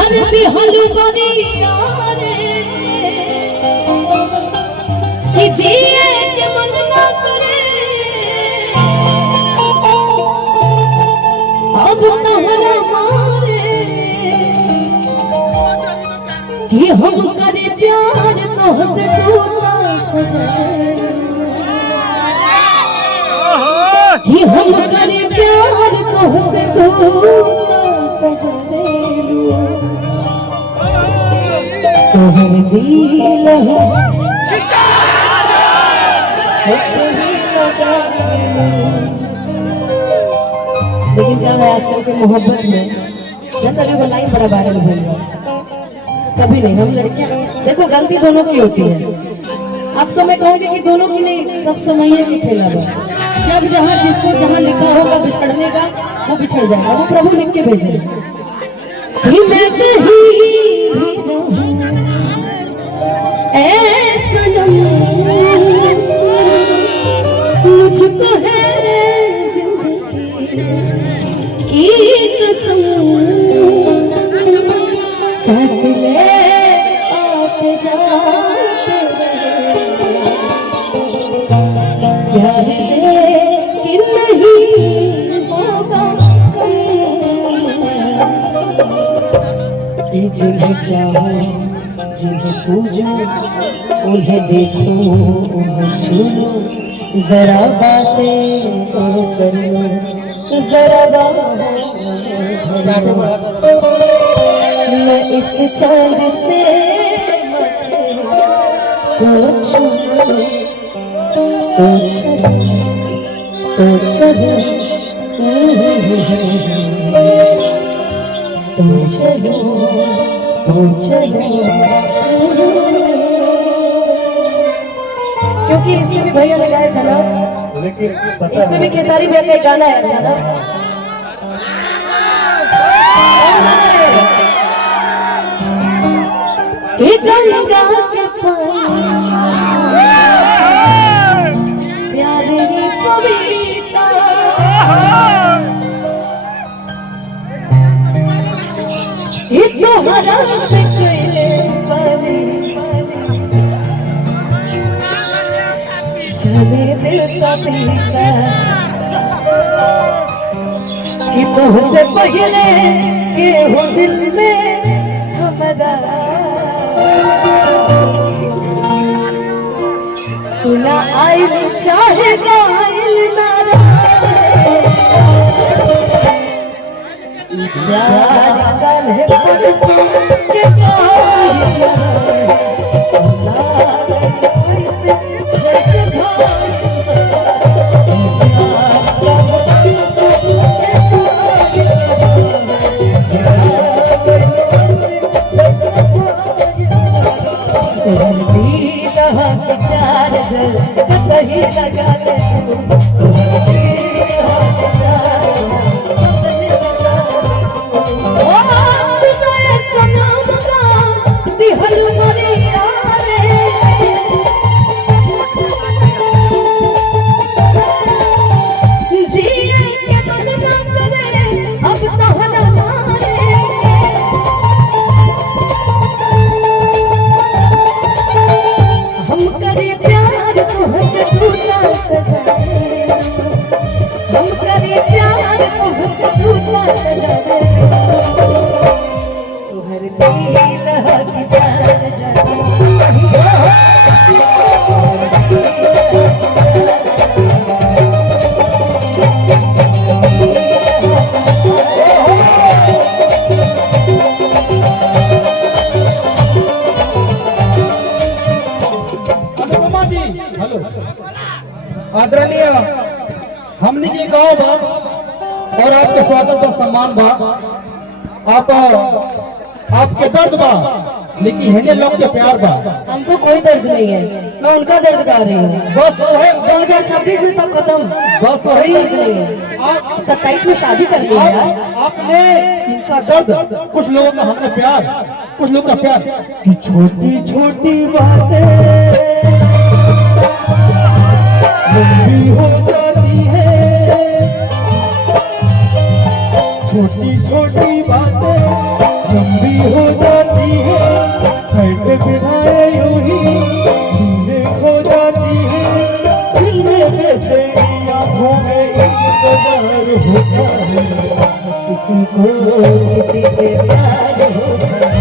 घर भी हलुबनिया रे कि जिए के मन ना करे अब तहरा मारे कि हम करे प्यार तो से तू ना सजाए कि हम करे प्यार तो से तू ना सजाए तोहर दिल है लेकिन क्या है आजकल के मोहब्बत में जनता को लाइन बड़ा वायरल हो रहा है। कभी नहीं हम लड़कियां देखो गलती दोनों की होती है। अब तो मैं कहूँगी कि दोनों की नहीं सब समय की खेला है। जब जहाँ जिसको जहाँ लिखा होगा बिछड़ने का वो बिछड़ जाएगा वो प्रभु लिख के भेजे मैं कहीं भी रहूं ऐ सनम मुझको है जिंदगी की कसम फैसले आते जाते रहे प्यार कि नहीं होगा कम जिन्हें चाहो जिन्हें पूजो उन्हें देखो उन्हें छूलो जरा बातें तो करो जरा मैं इस चांद से पूछूं तो चलो तो चलो तो चलो तो चलो क्योंकि इसमें भी भैया ने गाया था ना इसमें भी खेसारी भैया का एक गाना आया था ना गंगा के प्यारे ही पवित्र तुम्हारा से चले दिल का पीता कि तुझसे पहले के हो दिल में हमारा सुना आइल चाहे गाइल नारा प्यार कल है परसों के जैसे कहीं लगा दे आदरणीय हमने के गाँव बा और आपके स्वागत बा सम्मान बा आपके दर्द बा लेकिन हेने लोग के प्यार बा। हमको कोई दर्द नहीं है मैं उनका दर्द गा रही हूँ। बस वही 2026 में सब खत्म बस वही दर्द नहीं है। आप 27 में शादी कर ली है आपने इनका दर्द कुछ लोगों का हमने प्यार कुछ लोग का प्यार कि छोटी छोटी बातें लंबी हो जाती है छोटी छोटी बातें लंबी हो जाती है, बैठे बिठाए यूं ही नींदें खो जाती है, दिल में बेचैनी आंखों में इंतजार होता है, किसी को किसी से प्यार होता है।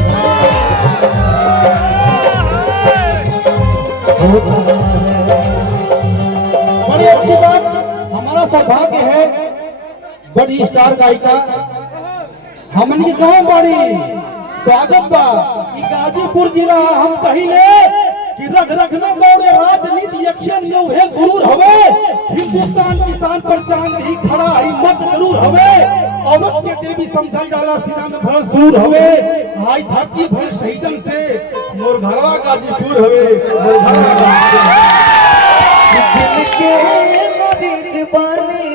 बड़ी अच्छी बात, हमारा सौभाग्य है बड़ी स्टार गायिका हमनी गाँव बड़ी स्वागत बा कि गाजीपुर जिला हम कहिले कि रग रग न दौड़े राजनीति यक्षन में उहे गुरूर हवे, हिंदुस्तान किसान पर चांद ही खड़ा ही मत जरूर हवे, औरत के देवी समझल जाला सीना में भरस दूर हवे, हाई धरती भर शहीदन से मोर घरवा गाजीपुर हवे, मोर घरवा गाजीपुर दिल के मरीज बनी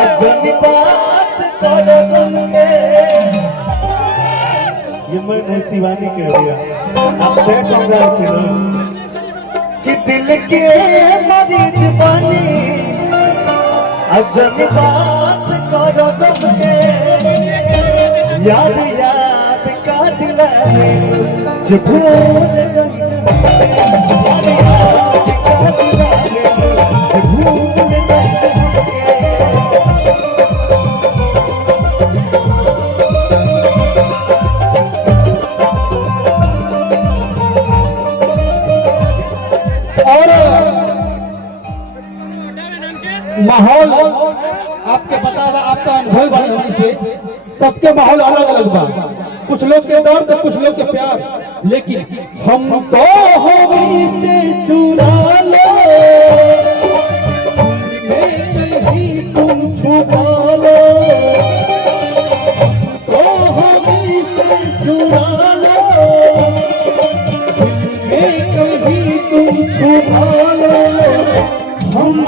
अजन बात करो तुम के। ये मैंने शिवानी कह दिया, आप सेट सॉन्ग गाते हो कि दिल के मरीज बनी अजन बात करो तुम के। याद याद का दिल है जो भूल गई, याद याद का दिल है जो भूल गई। माहौल आपके पता बा, आपका अनुभव बड़ी होने से सबके माहौल अलग अलग बा, कुछ लोग के दर्द कुछ लोग के प्यार, लेकिन हमको होगी से चुरा लो कहीं तुम छुपा लो, तो होगी से चुरा लो कहीं तुम छुपा लो, हम